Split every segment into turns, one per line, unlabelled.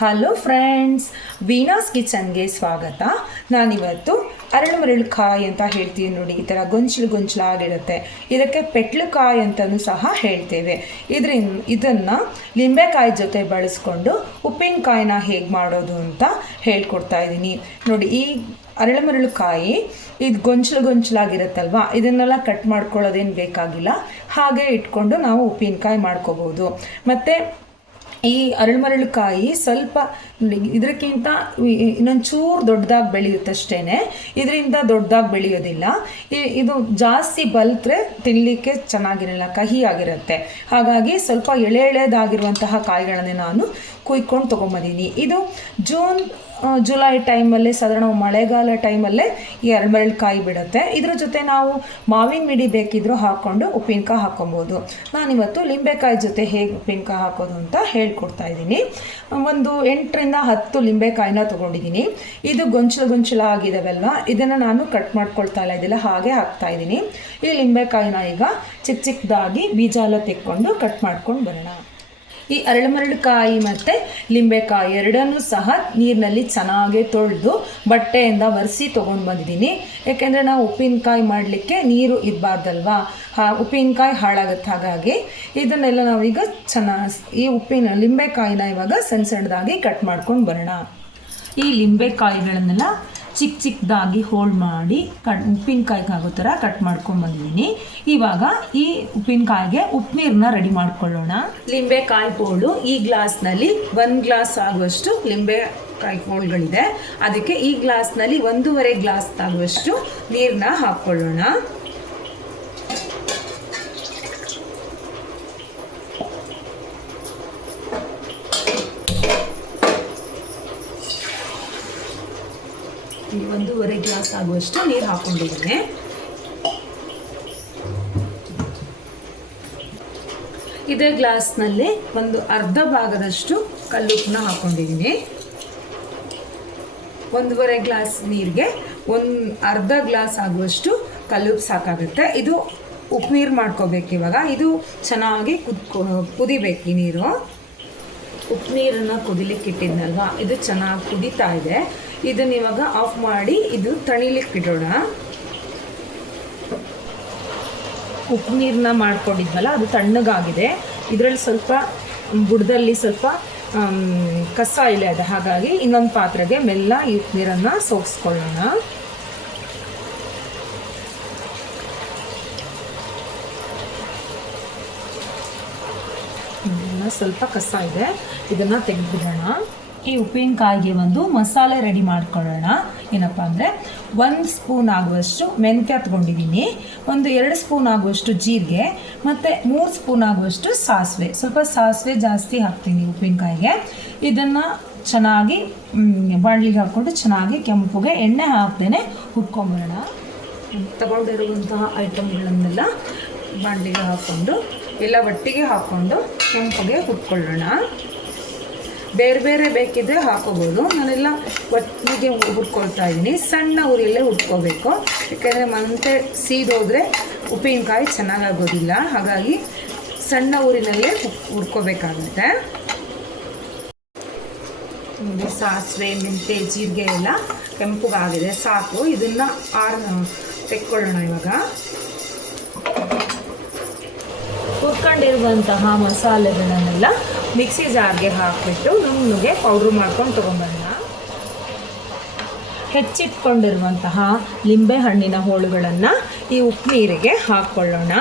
Hello friends ವೀನಾಸ್ ಕಿಚನ್ಗೆ ಸ್ವಾಗತ. ನಾನಿವತ್ತು ಅರಳು ಮರಳು ಕಾಯಿ ಅಂತ ಹೇಳ್ತೀವಿ ನೋಡಿ, ಈ ಥರ ಗೊಂಚಲು ಗೊಂಚಲಾಗಿರುತ್ತೆ. ಇದಕ್ಕೆ ಪೆಟ್ಲು ಕಾಯಿ ಅಂತಲೂ ಸಹ ಹೇಳ್ತೇವೆ. ಇದರಿಂದ ಇದನ್ನು ಲಿಂಬೆಕಾಯಿ ಜೊತೆ ಬಳಸ್ಕೊಂಡು ಉಪ್ಪಿನಕಾಯಿನ ಹೇಗೆ ಮಾಡೋದು ಅಂತ ಹೇಳ್ಕೊಡ್ತಾ ಇದ್ದೀನಿ. ನೋಡಿ, ಈ ಅರಳು ಮರಳು ಕಾಯಿ ಇದು ಗೊಂಚಲು ಗೊಂಚಲಾಗಿರುತ್ತಲ್ವ? ಇದನ್ನೆಲ್ಲ ಕಟ್ ಮಾಡ್ಕೊಳ್ಳೋದೇನು ಬೇಕಾಗಿಲ್ಲ. ಹಾಗೆ ಇಟ್ಕೊಂಡು ನಾವು ಉಪ್ಪಿನಕಾಯಿ ಮಾಡ್ಕೋಬೋದು. ಮತ್ತು ಈ ಅರಳುಮರಳು ಕಾಯಿ ಸ್ವಲ್ಪ ಇದಕ್ಕಿಂತ ಇನ್ನೊಂಚೂರು ದೊಡ್ಡದಾಗಿ ಬೆಳೆಯುತ್ತಷ್ಟೇ ಇದರಿಂದ ದೊಡ್ಡದಾಗಿ ಬೆಳೆಯೋದಿಲ್ಲ. ಇದು ಜಾಸ್ತಿ ಬಲ್ತ್ರೆ ತಿನ್ನಲಿಕ್ಕೆ ಚೆನ್ನಾಗಿರಲ್ಲ ಕಹಿ ಆಗಿರುತ್ತೆ ಹಾಗಾಗಿ ಸ್ವಲ್ಪ ಎಳೆ ಎಳೆದಾಗಿರುವಂತಹ ಕಾಯಿಗಳನ್ನೇ ನಾನು ಕುಯ್ಕೊಂಡು ತೊಗೊಂಬಂದಿನಿ. ಇದು ಜೂನ್ ಜುಲೈ ಟೈಮಲ್ಲಿ, ಸಾಧಾರಣ ಮಳೆಗಾಲ ಟೈಮಲ್ಲೇ ಈ ಅರಮರಳು ಕಾಯಿ ಬಿಡುತ್ತೆ. ಇದ್ರ ಜೊತೆ ನಾವು ಮಾವಿನ ಮಿಡಿ ಬೇಕಿದ್ರೂ ಹಾಕ್ಕೊಂಡು ಉಪ್ಪಿನಕಾಯಿ ಹಾಕೊಬೋದು. ನಾನಿವತ್ತು ಲಿಂಬೆಕಾಯಿ ಜೊತೆ ಹೇಗೆ ಉಪ್ಪಿನಕಾಯಿ ಹಾಕೋದು ಅಂತ ಹೇಳ್ಕೊಡ್ತಾ ಇದ್ದೀನಿ. ಒಂದು ಎಂಟರಿಂದ ಹತ್ತು ಲಿಂಬೆಕಾಯಿನ ತೊಗೊಂಡಿದ್ದೀನಿ. ಇದು ಗೊಂಚಲು ಗೊಂಚಲ ಆಗಿದಾವೆಲ್ಲ, ಇದನ್ನು ನಾನು ಕಟ್ ಮಾಡ್ಕೊಳ್ತಾ ಇಲ್ಲ ಹಾಗೆ ಹಾಕ್ತಾ ಇದ್ದೀನಿ. ಈ ಲಿಂಬೆಕಾಯಿನ ಈಗ ಚಿಕ್ಕ ಚಿಕ್ಕದಾಗಿ ಬೀಜ ಎಲ್ಲ ತೆಕ್ಕೊಂಡು ಕಟ್ ಮಾಡ್ಕೊಂಡು ಬರೋಣ. ಈ ಅರಳುಮರಳು ಕಾಯಿ ಮತ್ತು ಲಿಂಬೆಕಾಯಿ ಎರಡನ್ನೂ ಸಹ ನೀರಿನಲ್ಲಿ ಚೆನ್ನಾಗಿ ತೊಳೆದು ಬಟ್ಟೆಯಿಂದ ಒರೆಸಿ ತೊಗೊಂಡು ಬಂದಿದ್ದೀನಿ. ಯಾಕೆಂದರೆ ನಾವು ಉಪ್ಪಿನಕಾಯಿ ಮಾಡಲಿಕ್ಕೆ ನೀರು ಇರಬಾರ್ದಲ್ವಾ? ಹಾ, ಉಪ್ಪಿನಕಾಯಿ ಹಾಳಾಗುತ್ತೆ ಹಾಗಾಗಿ ಇದನ್ನೆಲ್ಲ ನಾವೀಗ ಚೆನ್ನಾಗಿ ಈ ಉಪ್ಪಿನ ಲಿಂಬೆಕಾಯಿನ ಇವಾಗ ಸಣ್ಣ ಸಣ್ಣದಾಗಿ ಕಟ್ ಮಾಡ್ಕೊಂಡು ಬರೋಣ. ಈ ಲಿಂಬೆಕಾಯಿಗಳನ್ನೆಲ್ಲ ಚಿಕ್ಕ ಚಿಕ್ಕದಾಗಿ ಹೋಲ್ಡ್ ಮಾಡಿ ಕಟ್ ಉಪ್ಪಿನಕಾಯಿಗೆ ಆಗೋ ಥರ ಕಟ್ ಮಾಡ್ಕೊಂಡ್ಬಂದಿದ್ದೀನಿ ಇವಾಗ ಈ ಉಪ್ಪಿನಕಾಯಿಗೆ ಉಪ್ಪು ನೀರನ್ನ ರೆಡಿ ಮಾಡ್ಕೊಳ್ಳೋಣ. ಲಿಂಬೆಕಾಯಿ ಹೋಳು ಈ ಗ್ಲಾಸ್ನಲ್ಲಿ ಒಂದು ಗ್ಲಾಸ್ ಆಗುವಷ್ಟು ಲಿಂಬೆ ಕಾಯಿ ಹೋಳುಗಳಿದೆ ಅದಕ್ಕೆ ಈ ಗ್ಲಾಸ್ನಲ್ಲಿ ಒಂದೂವರೆ ಗ್ಲಾಸ್ ತಾಗುವಷ್ಟು ನೀರನ್ನ ಹಾಕ್ಕೊಳ್ಳೋಣ. ಈ ಒಂದೂವರೆ ಗ್ಲಾಸ್ ಆಗುವಷ್ಟು ನೀರು ಹಾಕೊಂಡಿದ್ದೇನೆ. ಇದೇ ಗ್ಲಾಸ್ನಲ್ಲಿ ಒಂದು ಅರ್ಧ ಭಾಗದಷ್ಟು ಕಲ್ಲುಪ್ಪನ್ನ ಹಾಕೊಂಡಿದ್ದೀನಿ. ಒಂದೂವರೆ ಗ್ಲಾಸ್ ನೀರಿಗೆ ಒಂದು ಅರ್ಧ ಗ್ಲಾಸ್ ಆಗುವಷ್ಟು ಕಲ್ಲುಪ್ಪು ಸಾಕಾಗುತ್ತೆ. ಇದು ಉಪ್ಪು ನೀರು ಮಾಡ್ಕೋಬೇಕು ಇವಾಗ. ಇದು ಚೆನ್ನಾಗಿ ಕುದ್ಕೊ, ಕುದಿಬೇಕು ಈ ನೀರು. ಉಪ್ಪು ನೀರನ್ನು ಕುದಿಲಿಕ್ಕೆ ಇಟ್ಟಿದ್ನಲ್ವಾ? ಇದು ಚೆನ್ನಾಗಿ ಕುದಿತಾ ಇದೆ. ಇದನ್ನ ಇವಾಗ ಆಫ್ ಮಾಡಿ ಇದು ತಣಿಲಿಕ್ಕೆ ಇಡೋಣ. ಉಪ್ಪು ನೀರನ್ನ ಮಾಡ್ಕೊಂಡಿದ್ವಲ್ಲ, ಅದು ತಣ್ಣಗಾಗಿದೆ. ಇದರಲ್ಲಿ ಸ್ವಲ್ಪ ಬುಡದಲ್ಲಿ ಸ್ವಲ್ಪ ಕಸ ಇಲ್ಲ ಅದು. ಹಾಗಾಗಿ ಇನ್ನೊಂದು ಪಾತ್ರೆಗೆ ಮೆಲ್ಲ ಈ ಉಪ್ಪು ನೀರನ್ನು ಸೋಗಿಸ್ಕೊಳ್ಳೋಣ ಇದನ್ನ ಸ್ವಲ್ಪ ಕಸ ಇದೆ. ಇದನ್ನು ತೆಗೆದುಬಿಡೋಣ. ಈ ಉಪ್ಪಿನಕಾಯಿಗೆ ಒಂದು ಮಸಾಲೆ ರೆಡಿ ಮಾಡ್ಕೊಳ್ಳೋಣ. ಏನಪ್ಪ ಅಂದರೆ ಒಂದು ಸ್ಪೂನ್ ಆಗುವಷ್ಟು ಮೆಂತ್ಯ ತೊಗೊಂಡಿದ್ದೀನಿ. ಒಂದು ಎರಡು ಸ್ಪೂನ್ ಆಗುವಷ್ಟು ಜೀರಿಗೆ, ಮತ್ತು ಮೂರು ಸ್ಪೂನ್ ಆಗುವಷ್ಟು ಸಾಸಿವೆ. ಸ್ವಲ್ಪ ಸಾಸಿವೆ ಜಾಸ್ತಿ ಹಾಕ್ತೀನಿ ಉಪ್ಪಿನಕಾಯಿಗೆ. ಇದನ್ನು ಚೆನ್ನಾಗಿ ಬಾಣಲಿಗೆ ಹಾಕ್ಕೊಂಡು ಚೆನ್ನಾಗಿ ಕೆಂಪುಗೆ ಎಣ್ಣೆ ಹಾಕ್ದೇನೆ ಹುರ್ಕೊಂಬರೋಣ ತಗೊಂಡಿರುವಂತಹ ಐಟಮ್ಗಳನ್ನೆಲ್ಲ ಬಾಣಲಿಗೆ ಹಾಕ್ಕೊಂಡು ಎಲ್ಲ ಒಟ್ಟಿಗೆ ಹಾಕ್ಕೊಂಡು ಕೆಂಪಗೆ ಹುರ್ಕೊಳ್ಳೋಣ ಬೇರೆ ಬೇರೆ ಬೇಕಿದ್ರೆ ಹಾಕೋಬೋದು. ನಾನೆಲ್ಲ ಒಟ್ಟಿಗೆ ಹುಟ್ಕೊಳ್ತಾ ಇದ್ದೀನಿ. ಸಣ್ಣ ಉರಿಯಲ್ಲೇ ಹುರ್ಕೋಬೇಕು ಯಾಕೆಂದರೆ ಮತ್ತೆ ಸೀದೋದ್ರೆ ಉಪ್ಪಿನಕಾಯಿ ಚೆನ್ನಾಗಾಗೋದಿಲ್ಲ. ಹಾಗಾಗಿ ಸಣ್ಣ ಊರಿನಲ್ಲೇ ಹುಡ್ಕೋಬೇಕಾಗುತ್ತೆ ಇದು ಸಾಸಿವೆ, ಮೆಂತೆ ಜೀರಿಗೆ ಎಲ್ಲ ಕೆಂಪುಗಾಗಿದೆ. ಸಾಕು. ಇದನ್ನು ಆರ್ ತೆಕ್ಕೊಳ್ಳೋಣ ಇವಾಗ. ಹುರ್ಕೊಂಡಿರುವಂತಹ ಮಸಾಲೆಗಳನ್ನೆಲ್ಲ ಮಿಕ್ಸಿ ಜಾರ್ಗೆ ಹಾಕಿಬಿಟ್ಟು ನುಣ್ಣಗೆ ಪೌಡ್ರ್ ಮಾಡ್ಕೊಂಡು ತೊಗೊಂಬರೋಣ. ಹೆಚ್ಚಿಟ್ಕೊಂಡಿರುವಂತಹ ಲಿಂಬೆ ಹಣ್ಣಿನ ಹೋಳುಗಳನ್ನು ಈ ಉಪ್ಪು ನೀರಿಗೆ ಹಾಕ್ಕೊಳ್ಳೋಣ.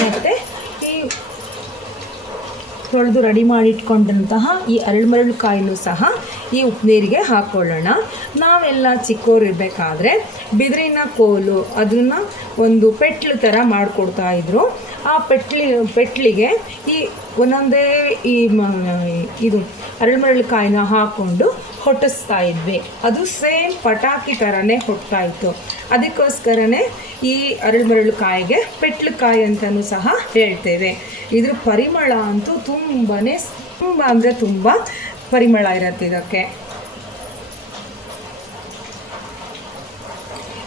ಮತ್ತು ಈ ತೊಳೆದು ರೆಡಿ ಮಾಡಿಟ್ಕೊಂಡಂತಹ ಈ ಅರಳುಮರಳು ಕಾಯಿನೂ ಸಹ ಈ ಉಪ್ಪು ನೀರಿಗೆ ಹಾಕ್ಕೊಳ್ಳೋಣ ನಾವೆಲ್ಲ ಚಿಕ್ಕೋರು ಇರಬೇಕಾದ್ರೆ ಬಿದಿರಿನ ಕೋಲು ಅದನ್ನು ಒಂದು ಪೆಟ್ಲು ಥರ ಮಾಡಿಕೊಡ್ತಾ ಇದ್ರು. ಆ ಪೆಟ್ಲಿ, ಪೆಟ್ಲಿಗೆ ಈ ಒಂದೊಂದೇ ಈ ಇದು ಅರಳುಮರಳು ಕಾಯಿನ ಹಾಕ್ಕೊಂಡು ಹೊಟ್ಟಿಸ್ತಾ ಇದ್ವಿ. ಅದು ಸೇಮ್ ಪಟಾಕಿ ಥರನೇ ಹೊಟ್ತಾ ಇತ್ತು. ಅದಕ್ಕೋಸ್ಕರನೇ ಈ ಅರಳುಮರಳು ಕಾಯಿಗೆ ಪೆಟ್ಲು ಕಾಯಿ ಅಂತಲೂ ಸಹ ಹೇಳ್ತೇವೆ. ಇದ್ರ ಪರಿಮಳ ಅಂತೂ ತುಂಬಾ ತುಂಬ ಅಂದರೆ ತುಂಬ ಪರಿಮಳ ಇರುತ್ತೆ ಇದಕ್ಕೆ.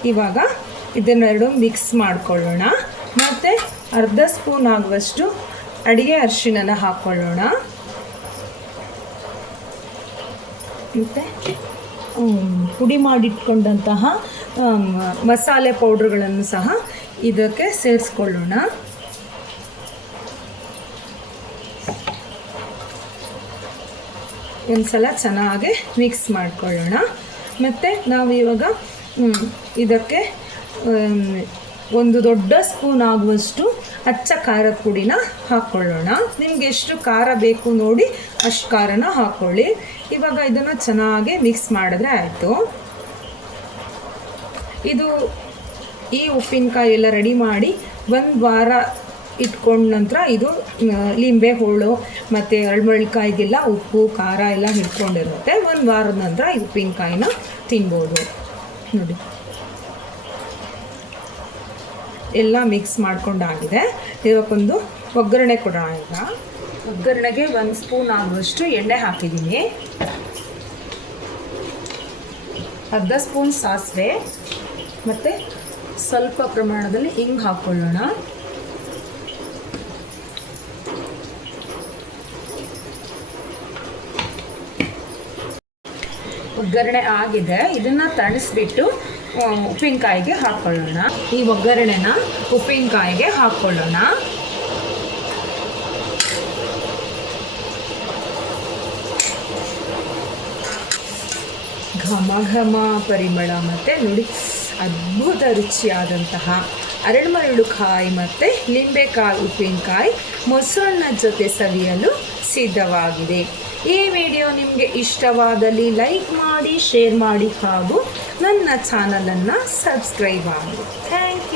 ಇವಾಗ ಇದನ್ನೆರಡು ಮಿಕ್ಸ್ ಮಾಡಿಕೊಳ್ಳೋಣ. ಮತ್ತು ಅರ್ಧ ಸ್ಪೂನ್ ಆಗುವಷ್ಟು ಅಡಿಗೆ ಅರಿಶಿಣನ ಹಾಕ್ಕೊಳ್ಳೋಣ ಮತ್ತು ಪುಡಿ ಮಾಡಿಟ್ಕೊಂಡಂತಹ ಮಸಾಲೆ ಪೌಡ್ರ್ಗಳನ್ನು ಸಹ ಇದಕ್ಕೆ ಸೇರಿಸ್ಕೊಳ್ಳೋಣ. ಒಂದ್ಸಲ ಚೆನ್ನಾಗಿ ಮಿಕ್ಸ್ ಮಾಡ್ಕೊಳ್ಳೋಣ. ಮತ್ತು ನಾವು ಇವಾಗ ಇದಕ್ಕೆ ಒಂದು ದೊಡ್ಡ ಸ್ಪೂನ್ ಆಗುವಷ್ಟು ಅಚ್ಚ ಖಾರದ ಪುಡಿನ ಹಾಕ್ಕೊಳ್ಳೋಣ ನಿಮ್ಗೆ ಎಷ್ಟು ಖಾರ ಬೇಕು ನೋಡಿ ಅಷ್ಟು ಖಾರನ ಹಾಕ್ಕೊಳ್ಳಿ ಇವಾಗ ಇದನ್ನು ಚೆನ್ನಾಗಿ ಮಿಕ್ಸ್ ಮಾಡಿದ್ರೆ ಆಯಿತು. ಇದು ಈ ಉಪ್ಪಿನಕಾಯಿ ಎಲ್ಲ ರೆಡಿ ಮಾಡಿ ಒಂದು ವಾರ ಇಟ್ಕೊಂಡ ನಂತರ ಇದು ಲಿಂಬೆ ಹೋಳು ಮತ್ತು ಅಳ್ಮಳ್ಕಾಯಿಗೆಲ್ಲ ಉಪ್ಪು, ಖಾರ ಎಲ್ಲ ಹಿಡ್ಕೊಂಡಿರುತ್ತೆ. ಒಂದು ವಾರದ ನಂತರ ಈ ಉಪ್ಪಿನಕಾಯಿನ ತಿನ್ಬೋದು. ನೋಡಿ. ಎಲ್ಲ ಮಿಕ್ಸ್ ಮಾಡ್ಕೊಂಡಾಗಿದೆ. ಇವಕ್ಕೊಂದು ಒಗ್ಗರಣೆ ಕೊಡೋಣ ಈಗ ಒಗ್ಗರಣೆಗೆ ಒಂದು ಸ್ಪೂನ್ ಆಗುವಷ್ಟು ಎಣ್ಣೆ ಹಾಕಿದ್ದೀನಿ. ಅರ್ಧ ಸ್ಪೂನ್ ಸಾಸಿವೆ ಮತ್ತು ಸ್ವಲ್ಪ ಪ್ರಮಾಣದಲ್ಲಿ ಹಿಂಗೆ ಹಾಕ್ಕೊಳ್ಳೋಣ ಒಗ್ಗರಣೆ ಆಗಿದೆ. ಇದನ್ನು ತಣಿಸ್ಬಿಟ್ಟು ಉಪ್ಪಿನಕಾಯಿಗೆ ಹಾಕ್ಕೊಳ್ಳೋಣ ಈ ಒಗ್ಗರಣೆನ ಉಪ್ಪಿನಕಾಯಿಗೆ ಹಾಕ್ಕೊಳ್ಳೋಣ ಘಮ ಘಮ ಪರಿಮಳ ಮತ್ತು ನುಡಿ, ಅದ್ಭುತ ರುಚಿಯಾದಂತಹ ಅರಳುಮರಳು ಕಾಯಿ ಮತ್ತು ಲಿಂಬೆಕಾಯಿ ಉಪ್ಪಿನಕಾಯಿ ಮೊಸರನ್ನ ಜೊತೆ ಸವಿಯಲು ಸಿದ್ಧವಾಗಿದೆ. ಈ ವಿಡಿಯೋ ನಿಮಗೆ ಇಷ್ಟವಾದಲ್ಲಿ ಲೈಕ್ ಮಾಡಿ ಶೇರ್ ಮಾಡಿ ಹಾಗೂ ನನ್ನ ಚಾನಲನ್ನು ಸಬ್ಸ್ಕ್ರೈಬ್ ಮಾಡಿ. ಥ್ಯಾಂಕ್